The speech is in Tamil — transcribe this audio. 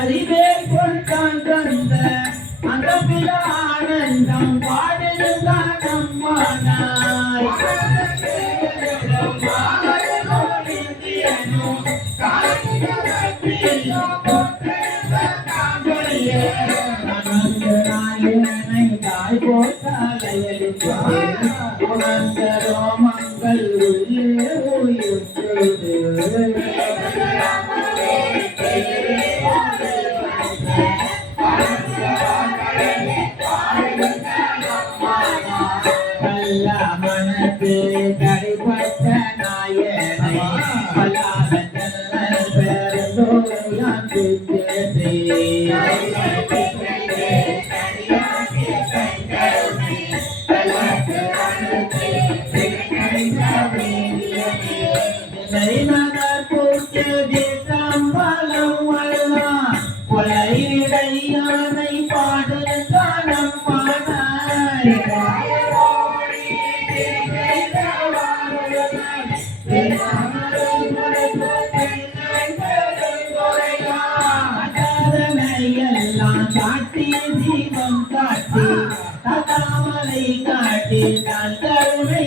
அறிவே கொண்டான் தந்த அந்த பிற ஆனந்தம் பாடுதான் அம்மானாய் உணர்ந்த ரோமங்கள் உள்ளே உயிர் தடைப்பட்ட நாயனை பல்லாக ஜன்னல் காட்டி தந்தாமலை காட்டி நான் கருணை